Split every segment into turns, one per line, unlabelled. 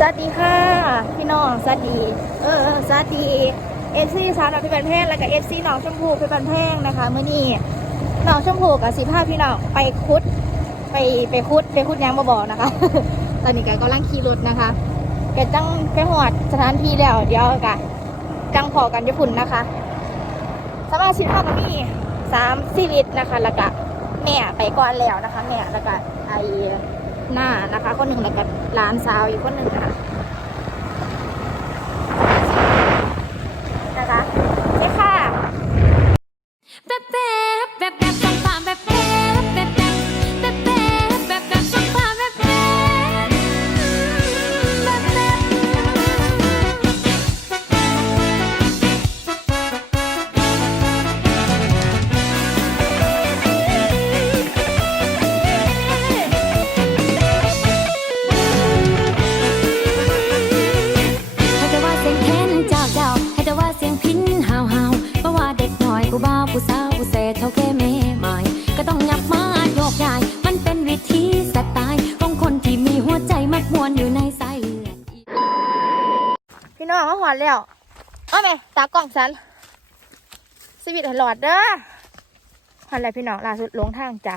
สวัสดีค่ะ พี่น้องสวัสดี เออสวัสดีเอฟซีสาวน้องพี่บันแพงแล้วก็เอฟซีน้องชมพูพี่บันแพงนะคะเมื่อนี้น้องชมพูกับสิภาพพี่น้องไปคุด ไปไปคุดไปคุดยังบ่บอนะคะ ตอนนี้แกกำลังขี่รถนะคะแกจังไปหอดสถานที่แล้วเดี๋ยวกะจังพอกันญี่ปุ่นนะคะสมาชิกภาพมีสามชีวิตนะคะแล้วก็แม่ไปก่อนแล้วนะคะแม่แล้วก็ไอ หน้านะคะ คนหนึ่งแล้วก็หลานสาวอยู่คนหนึ่งค่ะ
วนอยู่ในสายเลือด
พี่น้องเขาหอนแล้ว เอาไหมตากล้องฉันสวิตให้หลอดเด้อหอนแล้วพี่น้องล่าสุดลงทางจ้ะ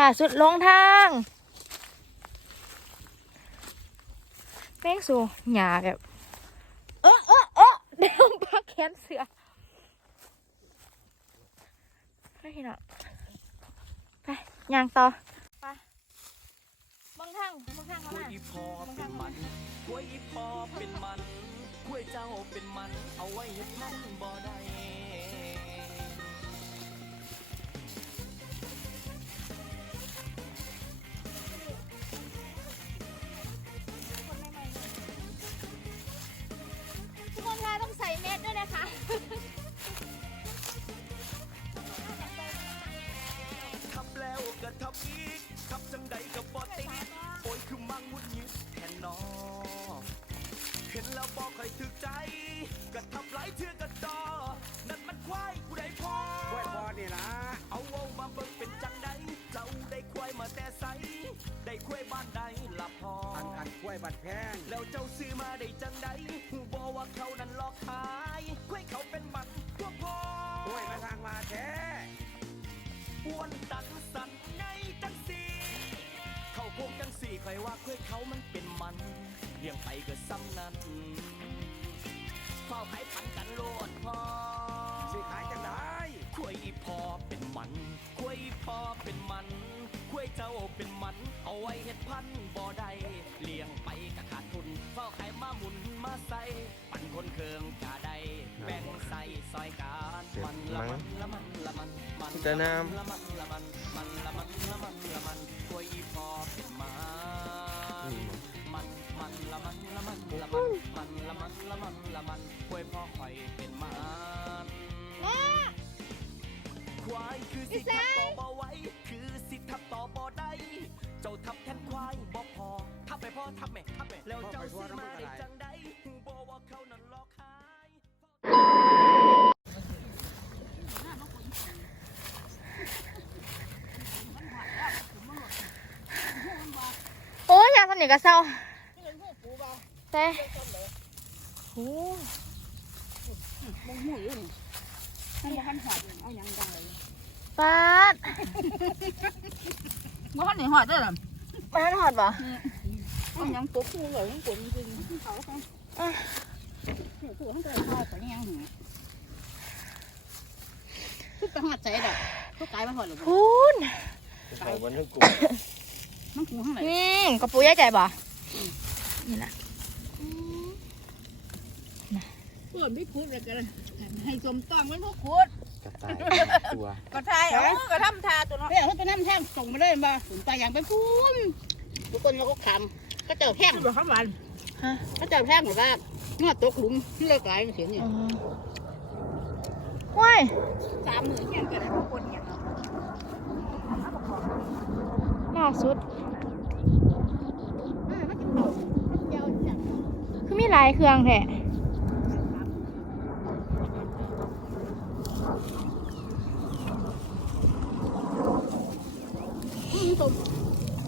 ล่าสุดลงทางแม่งสูหยาแบบ เออเออเออเดี๋ยวพักแขนเสือไปพี่น้องไปยางต่อ งทางเบังทางเขา
กล้วย
มา
อีพอเป็นมันกล้วยอีพอเป็นมันกล้วยเจ้าเป็นมัน เอาไว้เฮ็ดนั่นบ่ได้ายบ้านใดล่ะพอ
อันอันกล้วยบัดแพง
แล้วเจ้าซื้อมาได้จังใดหูบอกว่าเขานั้นหลอกขายคุยเขาเป็นมันพวกพ่อก
ล้วยมาทางมาแท้
อ้วนตันสันในจังสีเขาพวกจังสี่ใครว่าคุยเขามันเป็นมันเลี้ยงไปก็ซ้ำนั้นเฝ้าขายพันกันโลดพอ
สิขายจังได้
คุยพอเป็นมันคุยพอเป็น มันคุยเจ้าเป็นมัน เอาไว้เฮ็ดพันบ่ได้เลี้ยงไปก็ขาดทุนเฝ้าขายมาหมุนมาใส่ปั่นคนเคืองกาได้แบ่งใส่ซอยการมันละมันละมันละมันมัน
จะน้
ละมันละมันมันละมันละมันละมันคุยพอเป็นมันมันมันละมันละมันละมันมันละมันละมันละมันคุยพอคอยเป็นมันควายคือสิทับต่อบ่ไหว้ บไปพ่อทับแม่ทับแม่แล้วเจ้าสิมาได้จังใดหูบ่ว่าเขานั้นหลอกขาย
โอ้ยยางสนิทกับเศร้าใช่โอ้
บ่หูอยู่นี่มันบ่ทันหอดอยู่เอาหยังได้
ปาด
บ่ทันได้หอดเด้อล่ะ
มาหอดบ่
เอาหยังตกคู่เลยมันกลมจริงเขาเขาเนี่ยตัวมันก็หอดไปยังหือทุกไปหอดใจดอกทุกกายมาหอดหรือบ่
พูน
เขาบนทึกกู
มันกูข้างไหน
นี่กระปูย่าใจบ่นี่นะ
ปิดไม่คุดเลยกันให้สมต้องมันบ่คุด
กระต่ายตัว
ก็ทายเอาก็ทำทาตัวเนาะเฮ้ยเขาจะนำแท่งส่งมาเลยมาสนใจอย่างไปพูนทุกคนเราก็ขำ ก็เจอแท่งบ่ข้างวัน
ฮะ
ก็เจอแท่งหรือว่าเงาตกหลุมเลือกหลายเสียงอยู่
อ๋อว้าย
สามมือเที่ยงกันแล้วคนเนี่ย
ล่าสุดคือมีหลายเครื่องแท้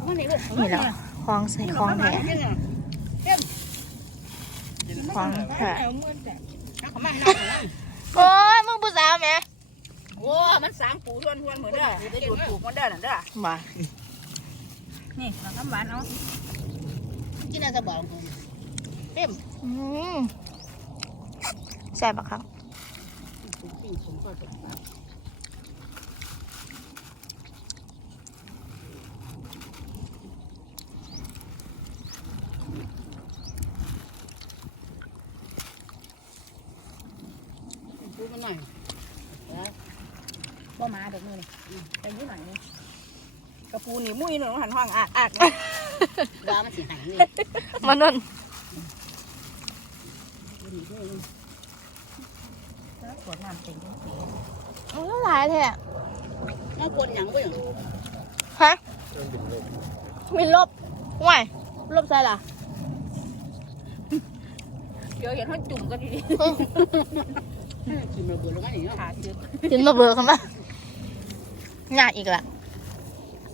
มันนี่ลูก
นี่แหละ คลองใส่คลองแท้
เนี่ย
ของแท้
เอามือแตะเอาเขามาให้เราเอา
โอ้ยมึงผู้สาวแหม่
โอ้มันสามปูทวนทวนเหมือนเด้อไปดูดปูมันเด้อน่ะเด้อ
มา
นี่เราทำหวานเอากินอะไรจะบอกเต็ม
อืมแซ่บอะครับ
มก็จะปูมันหน่อยว่ามาเด็กมือนี่ไปยุ่งหน่อยนี่กระปูนี่มุ้ยหนูหันห้องอาดอาดดามันสิหายนี่
มันนั่นเอาแล้วหลายแท้
น้ำกวนหยังก็อย่าง
ฮะ
เริ่มเป็นลม
มีลบห่วยลบใส่ล่ะ
เดี๋ยวเห็นเขาจุ่มกันดี กินระเบิดแล้วก็อย่างนี้ขาเชือก
กินมาเบื่อกันมาหยาดอีกละ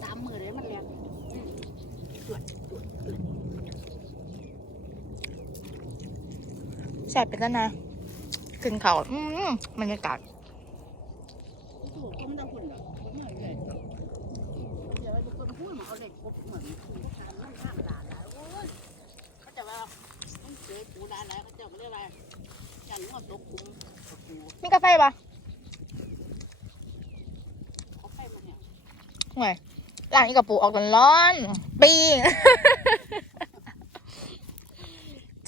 สามมือเลยมันแรง
แซ่บเป็นต้นนะกึ่งเขาอืมบรรยากาศ
ถูกก็ไม่ต้องพูดหรอกผมไม่เลยเดี๋ยวไปคนพูดมาเอาเหล็กกบเหมือนคุณก็ทำนั่งข้างด่าด่าโอ้ยเขาจะว่าต้องเจอปูด่าด่าเขาจะไม่ได้ว่ายันว่าตกคุ้มปู
มีกาแฟปะ
เขาไปมาเนี่ย
ห่วยร้านนี้กับปูออกกันร้อนๆปิ้ง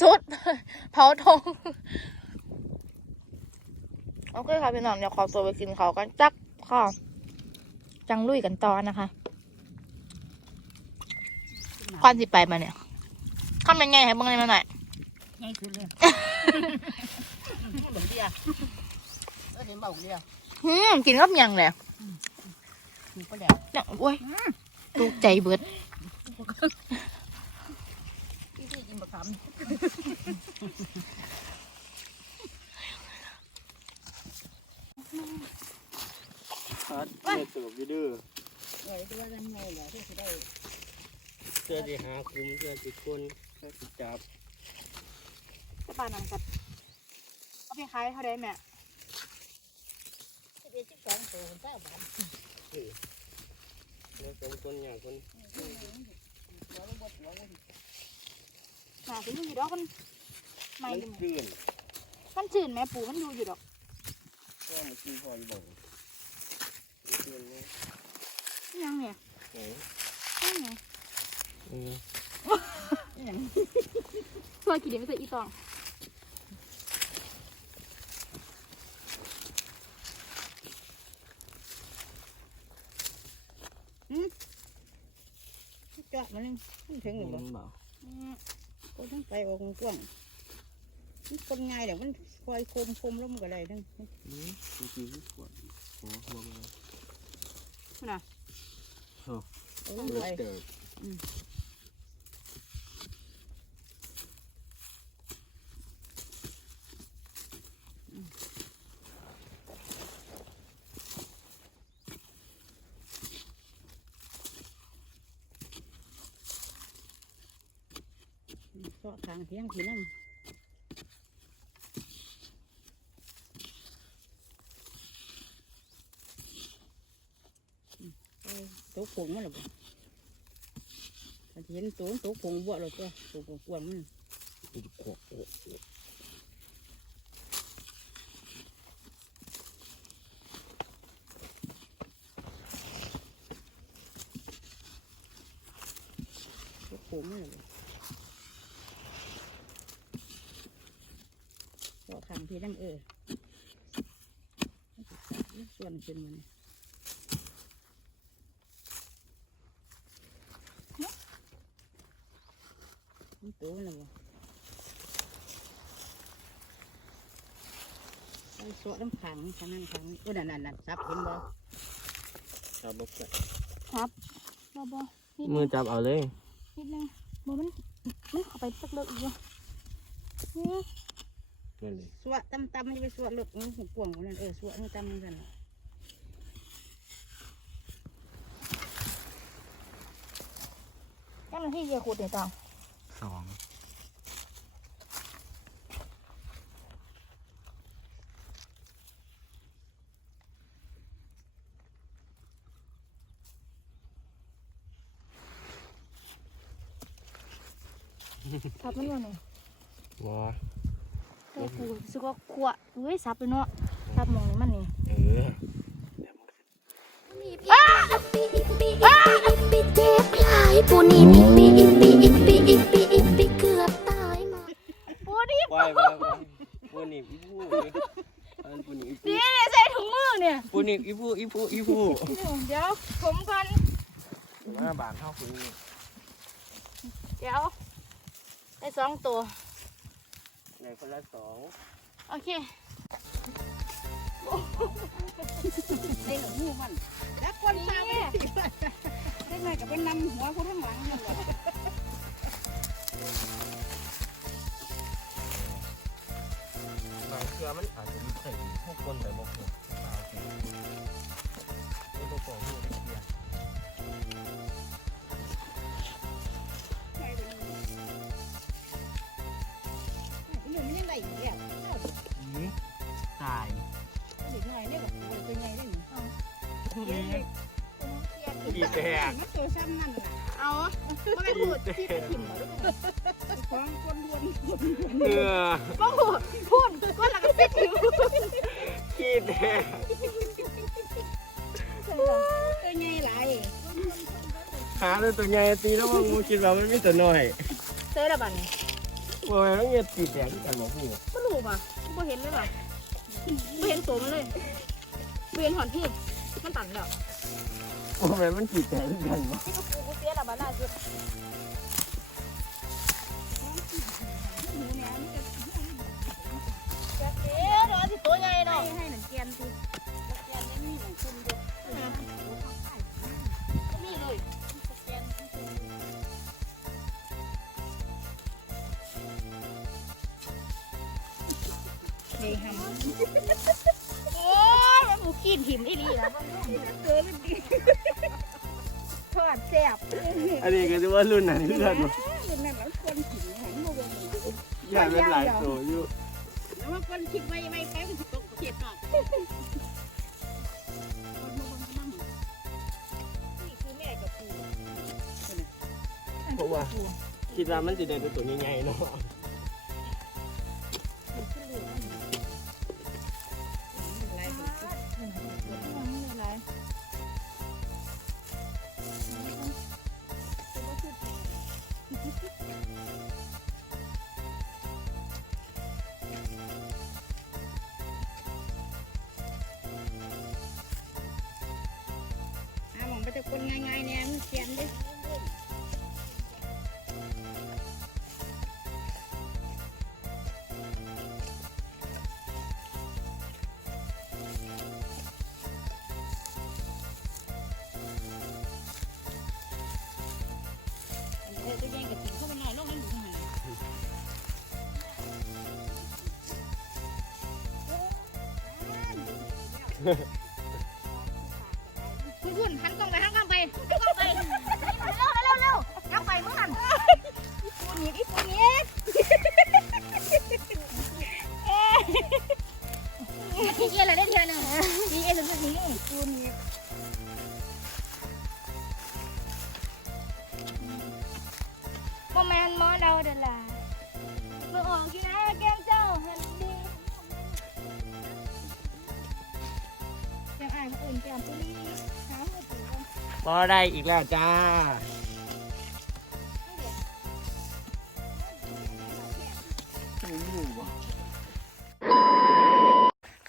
ชุดเผาทงโอเคค่ะพี่น้องเดี๋ยวขอตัวไปกินเขาวกันจักค่ะจังลุยกันต่อนะคะควันสิไปมาเนี่ยทำยังไงให้เบิ่งได้มาหน่อย
ง่ายขึ้นเลย บักเดียเออเห็นบักเดีย
อืมกินกับหยังเลย
ถูกก็แล้ว
นี่ยโอ้ยตกใจเบิด
พี่ที่กินบะคำ
เสูบอยู่ดื้อ
เออที่ว่ายังไงเหรอที่จะได้
เสื้อที่หาคุมเสื้อที่คนเสื้อที่จับ
จะปานังกัด เอาไปขายเท่าไรแม่
ที่เป็นที่สองตัวคนเจ้าบ้าน
แล้วเป็นคนอย่างคน
หัวลูกบดหัวลูก
หาซื้ออยู่ดอกมันไม่
มันคลื่น
มันจืดแม่ปูมันอยู่อยู่ดอก
ก็มันคือพออยู่บ่งคลื่นนี่
ยังเนี่ย
โอ้ย
ยังเนี่ย
อืม
เพื่อกี่เดียวไม่ใส่อีตอง
เจาะมันมันถึงหรือเป
มั
ล่าน
บ่
ก็ต้องไปออกกว้างมันคนง่ายเดี๋ยวมันคอยคมคมล้มก็ได้ทั้ง
อืมจริงๆคือขวดโอ้โหมา
เอาลง
เลิ
ไป
กเติบ
เจาะทางเที่ยงทีนั่งตัวผงมันหรอเห็นตัวตัวผงบวชหรอตัวตัวผงกวนมัน
มันจะขวบโอ้โห
ตัวผงมันหรอ เจาะทางที่นั่งเออส่วนเป็นมันมันตัวมันหรอไอ้สวดน้ำขังขังนั่นขังเออนั่นนั่นนั่นซับเห็นบ่
จับบ่แกะ
บอบอ
มือจับเอาเลย
นิดนึงบอมันมันเข้าไปสักเลิกอีกอยู่ นั่
นเลย
สวะตำมันจะไปสวะหลุดนี่หัวป่วงของนั่นเออสวะนี่ตำกันนั่
นที่เยขุดเนี่ยตอง
สอง
ทับมันวะเนี่ย
ว้า
แต่กูรู้สึกว่าขวะเฮ้ยซับไปเนาะซับมองนี้มันนี่
เออ
ปูนี่อีปีอีปีอีปีอีปีอีปีเกือบตายมา
ปูนี่
ไหว้ไหว้ไหว้ปูนิบอีผู้เลยอันปูนิบอีผู้
นี่เนี่ยใส่ถุงมือเนี่ย
ปูนิบอีผู้อีผู้อีผู้
เดี๋ยวผมก่อน
มาบานเท่าคุณ
เดี๋ยวได้สองตัว
ในคนละสอง
โอเค
ในหนูหูมัน แล้วคนตามไม่ติดได้ไงกับเป็นนำหัวคนข้างหลังนั่นแหละ
บางเครือมันอาจจะมีไข่พวกคนแต่บอกผมไม่ ไง
อีกเนี่ย
อีตาย
เด็กไงเนี่ยแบบตัวใหญ่ได้หนิ
อีแตก
มันตัวซ้ำนั่นแหละ
เอาก็ไม่พูดที่ไปถิ่มมาด้วย
ของคนวน
เนื้อ
ก็พูดพูดก็หลังก็ไปถิ่ม
ขี้แตก
ตัวใหญ่หลาย
หาเลยตัวใหญ่ตีแล้วมึงคิดว่ามันไม่ตัวน้อย
เจอแล้วบัดนี้
ว่ามันต้องเงียบตีแตกที่กันบอกพี่
ก็รู้ป่ะก็เห็นเลยป่ะไม่เห็นตัวมันเลยไม่เห็นหอนพี่มันตันแล้ว
ว่ามันตีแตกที่กันบอก
นี่ก็ปูกูเสียแล้วบ้านล่าสุด
หนูเนี่ยมันจะ
เอ๊ะเดี๋ยวสิตัวใหญ่เนาะ
ให้ให้หนังเกียนสิเกียนไม่มีหนังคุมด้วย
นี่เลย
เฮ้ยหำ
โอ้ยมันหมูกินถิ่มได้ดีนะ
เกินดี
ทอดแซ่บ
อันนี้ก็จะว่ารุ่นไหนรุ่นนั้น
เป็นแม่แล้วคนขิงหันมาวน
ใหญ่เป็นหลายตัวอยู่
แล้วว่าคนคิดไม่ไม่ไปมันจะตกเจ็บอะคนมาวนนั่ง
นี่คือแม่กับปู
เพราะว่าคิดว่ามันจะได้ตัวใหญ่ๆเนาะ
คนง่ายๆเนี่ยมันเขียนดิอันนี้ตัวแย่งกับกินเข้าไปหน่อยลงให้หนูหน่อย
คุณคุณหันกล้องไปหันกล้องไปหันกล้องไปเร็วเร็วเร็วกล้องไปมึงหันปูนีบอีปูนีบเอ๊ะอีเกียอะไรได้เทียนึ่งอีเอถึงจะหนีปูนีบโมแมนมอเราเดินลาเมื่อออกกี่ายมาอื่นแก้มปุ้ยหาหัวปู
พอได้อีกแล้วจ้า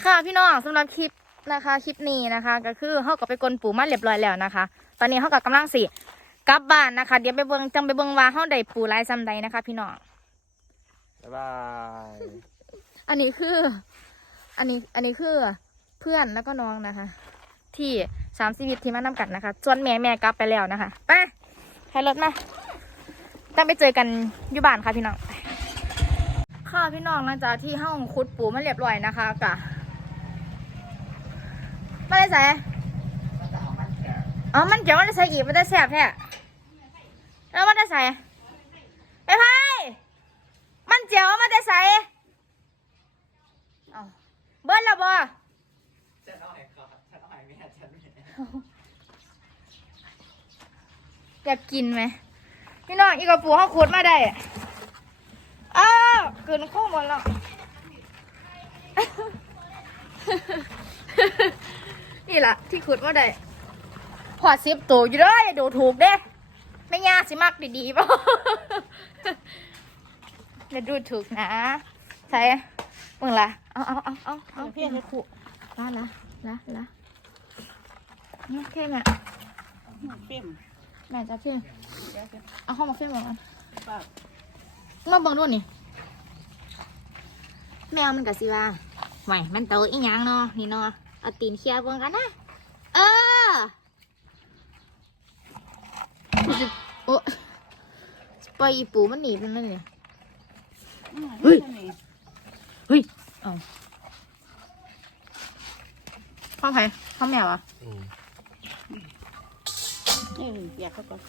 ค่ะพี่น้องสำหรับคลิปนะคะคลิปนี้นะคะ ก็คือเขาก็ไปกลนปูมาเรียบร้อยแล้วนะคะ ตอนนี้เขาก็กำลังสิกลับบ้านนะคะ เดี๋ยวไปเบิ่งจังไปเบิ่งว่าเขาได้ปูลายซ้ำใดนะคะ พี่น้อง
บ๊ายบาย
อันนี้คือ อันนี้ อันนี้คือเพื่อนแล้วก็น้องนะคะ ที่สามชีวิตที่มานำกันนะคะส่วนแม่แม่กลับไปแล้วนะคะไปให้รถมาต้องไปเจอกันอยู่บ้านค่ะพี่น้องค่ะพี่น้องหลังจากที่ห้องคุดปูมาเรียบร้อยนะคะกะไม่ได้ใส่อ๋อมันเดี๋ยวมันได้ใส่อีกมันได้แสบแท้แล้วมันได้ใส่ไปไพ่มันเจียวมันได้ใส่เอาเบิ้ลละบ่อ ยากกินไหมพี่น้องอีกกระปูเขาขุดมาได้อ้าวเกินข้อหมดแล้วนี่แหละที่ขุดมาได้พอสิบตัวอยู่เลยดูถูกเด้ไม่ยากสิมักดีๆป่ะอย่าดูถูกนะใช่มึงละเอาเอาเอาเอาเอาเพี้ยนให้ขู่ละละละละ เนี่ยเพี้ยนแม่
เต็ม
แม่จะเพี้ยน
เดี๋ยวจะ
เอาเข้ามาเพี้ยนก่อน
ปาก
มาเบิ่งดูนี่ แมวมันกับสิว่าไหวมันโตอีหยังเนาะนี่เนาะเอาตีนเคลียร์เบิ่งกันนะ เออโอ้ปล่อยอีปูมันหนีไปมันเลย
เฮ้ย
เฮ้ยเอาพ่อไผ่พ่อแมวอะ
อืม
นี่เปียกเขาก่อน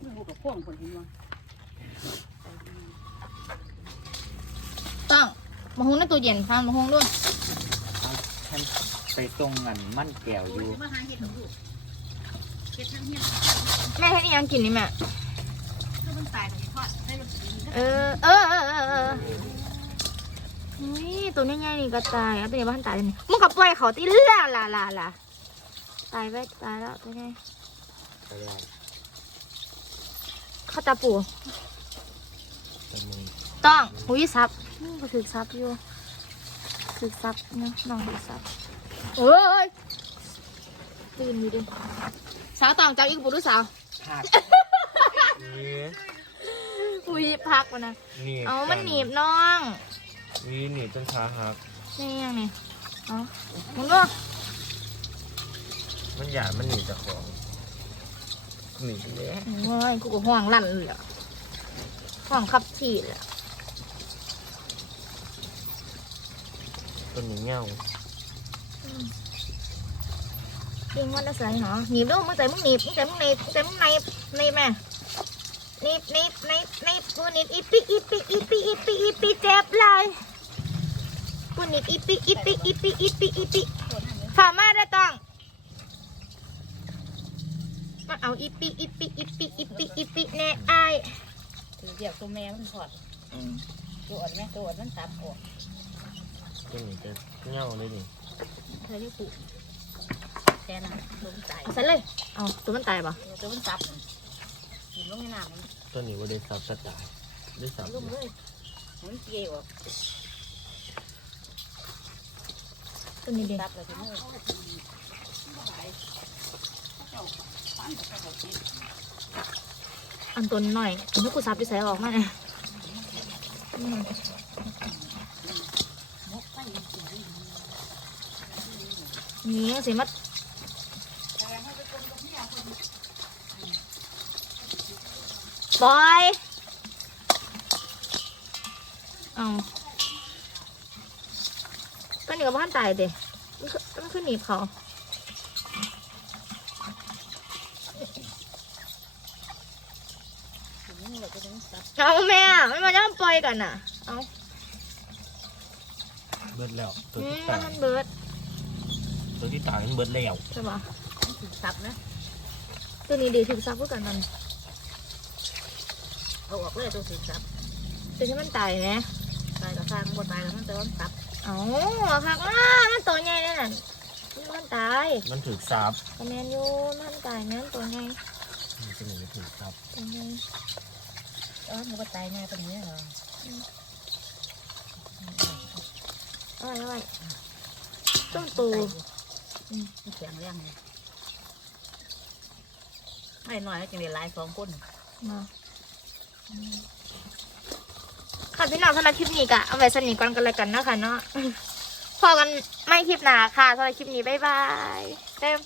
นี่หูกับพ่วงคนเห็นมั้
ต้องมาหุงในตู้เย็นทานมาหุงด้วย
ท่านไปตรงกันมั่นแก้วอยู่
มาหาเห็ดของลูกเห็ดทั้งเหี้ย
แม่ให้อีหยังกินนี่แม่
ถ้ามันตายกันทอดให้มันกิน
เออเออเออเออเออ นี่ตัวนี้ไงนี่ก็ตายเอาตัวนี้บ้านตายเลยนี่มึงกับปล่อยเขาตีล่าล่าล่าล่าตายไปตายแล้วตัวนี้
ไปแล้ว
เข้าตาปู
ไปมึง
ต้องหุยซับนี่ก็ถือซับอยู่ถือซับเนาะน้องถือซับเอ้ยตื่นอยู่ดิสาวตองจับอีกปูดูสาว
หัก
นี่
อุ้ยพักวะนะ
นี่
เอามันหนีบน้อง
นี่หนีบจนขาหัก
นี่ยังนี่เอามึงก็
มันหยาดมันหนีบจากของหนีไปเลย
โอ้ยกูก็ห่วงลั่นเลยอะห่วงขับขี่เลยอะ
ตัวหนีเงา
จริงว่าได้ใส่เหรอหนีบด้วยมึงใส่มึงหนีบมึงใส่มึงหนีบมึงใส่มึงหนีบหนีบแม่ห นีบหนีบหนีบหนีบกูหนีบอีปิอีปิอีปิอีปิอีปิเจ็บเลยกูหนีบอีปิอีปิอีปิอีปิอีปิฝ่ามาได้ต้องมาเอาอีปิอีปิอีปิอีปิอีปิแน่ไอาย
เดี๋ยวตัวแม่มันทอด
อืม
ตัวอ่อนแม่ตัวอ่อนมันตับออก
ตัวหนีจะเงาเลยนี่
เธอจะปลูก
แค่นั้นตัวมันตาย
เอาใส่เลย เอาตัวมันตายปะ
ตัวมันตับ กินลงในน้ำมัน
ตัวหนีว่าได้สับสตายได้สับ
ลุ่มเลยมันเกี่ยว
ตัวนี้เด็
ตับเลยทีนี้
อันตัวหน่อยอันนี้กูซับไปใส่ออกมาเนี่ยนี่สิมัด บอยเอาก็เหนียวบ้านตายเด็มันคือมันคือหนีบเขา
เราก็ต้องตับ
เอาแม่ไม่มาย่อมปล่อยกันน่ะ เอา
เบิดแล้วตัว
อื
ที่
ม
ตาย
มันเบิด
ตัวที่ตายมันเบิดแล้ว
ใช่ปะ
ถึงตับนะ
ตัวนี้ดีถึงซับเพื่อกันมัน
เอาออกเลยตัวถึงตับ
ตัวที่มันตายไหม
ตายกับข้างบนตายแล้วมันแต่ว่าตับ
เอาค่ะว่ามันตัวใหญ่เลยน่ะมันตาย
มันถือซับ
แต่แมนอยูมันตายแมนตัวใหญ่
มันจะหนีถือซับ
ตัวใหญ่
เออมันก็ตายง่ายตรงนี้เหรอ
เอ้ยเอ้ยต้นตู
มันแข็งแรงเลยไม่น้อยก็จะมีหลายสองคน
มา ค่ะพี่น้องสำหรับคลิปนี้ก็เอาไว้สนิทกันกันเลยกันนะคะเนาะพอกันไม่คลิปหนาค่ะสำหรับคลิปนี้บ๊ายบายเต็ม